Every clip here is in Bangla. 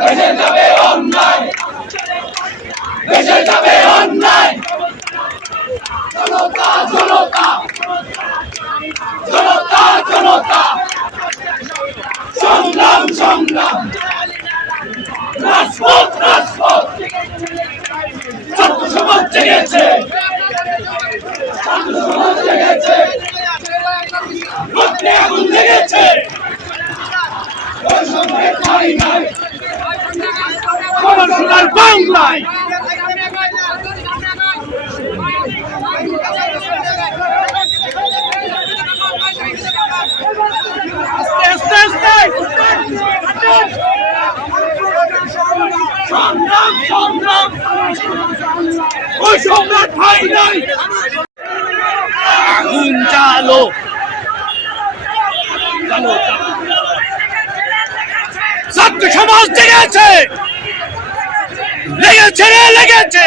দেশে যাবে অন্যায়। দেশে যাবে অন্যায়। জনতা জনতা। জনতা জনতা। সংগ্রাম সংগ্রাম। রাজপথ রাজপথ। ছাত্র সমাজ জেগেছে ছাত্র সমাজ জেগেছে রক্তে আগুন লেগেছে ওই সময় ঠাঁই নাই পড়াশোনার বাংলায়। সংগ্রাম সংগ্রাম। ওই সম্রাট ঠাঁই নাই। আগুন সমাজ জেগেছে। ছেড়ে লেগেছে।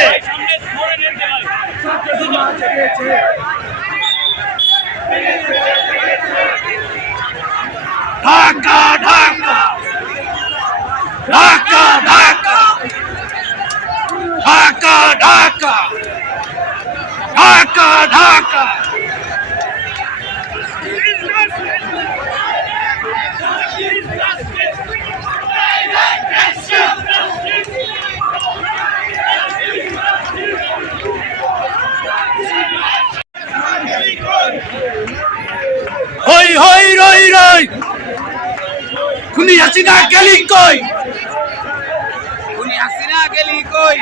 হই হই রই রই। খুনি হাসিনা গেলি কই? উনি হাসিনা গেলি কই?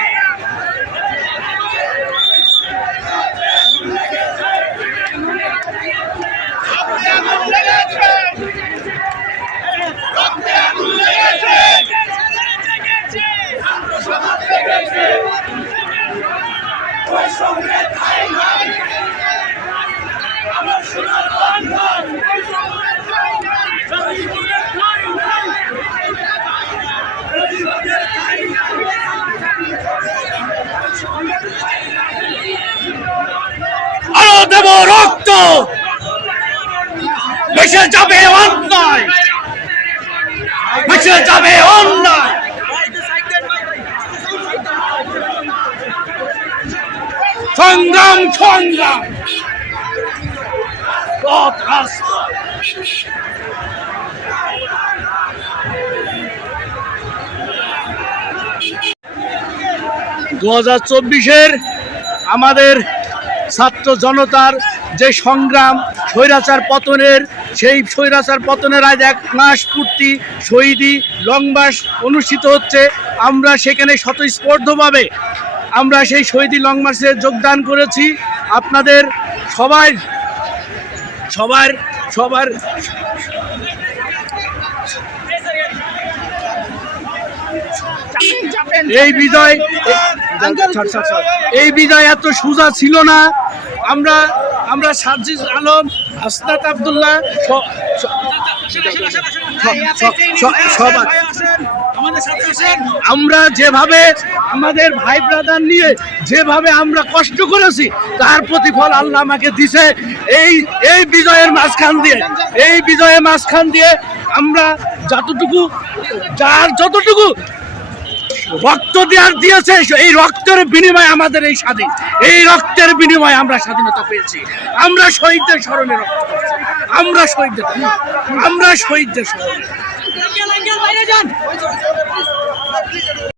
দেব রক্ত। বেসে যাবে অন্যায়। বেসে যাবে অন্যায়। সংগ্রাম সংগ্রাম। দু হাজার চব্বিশের আমাদের ছাত্র জনতার যে সংগ্রাম, স্বৈরাচার পতনের, সেই স্বৈরাচার পতনের আজ এক মাস পূর্তি শহীদি লং মাস অনুষ্ঠিত হচ্ছে। আমরা সেখানে স্বতঃস্পর্ধভাবে আমরা সেই শহীদি লং যোগদান করেছি। আপনাদের সবাই, সবার সবার এই বিজয়। এই বিজয় এত সোজা ছিল না। আমরা আমরা সাজিদ আলম হাসনাত আবদুল্লাহ আমরা যেভাবে আমাদের ভাই ব্রাদার নিয়ে যেভাবে আমরা কষ্ট করেছি তার প্রতিফল আল্লাহ আমাকে দিছে। এই এই বিজয়ের মাঝখান দিয়ে এই বিজয়ের মাঝখান দিয়ে আমরা যতটুকু যার যতটুকু রক্ত দেওয়ার দিয়েছে, এই রক্তের বিনিময়ে আমাদের এই স্বাধীন। এই রক্তের বিনিময়ে আমরা স্বাধীনতা পেয়েছি। আমরা শহীদদের স্মরণে রক্ত আমরা শহীদদের আমরা শহীদদের স্মরণে।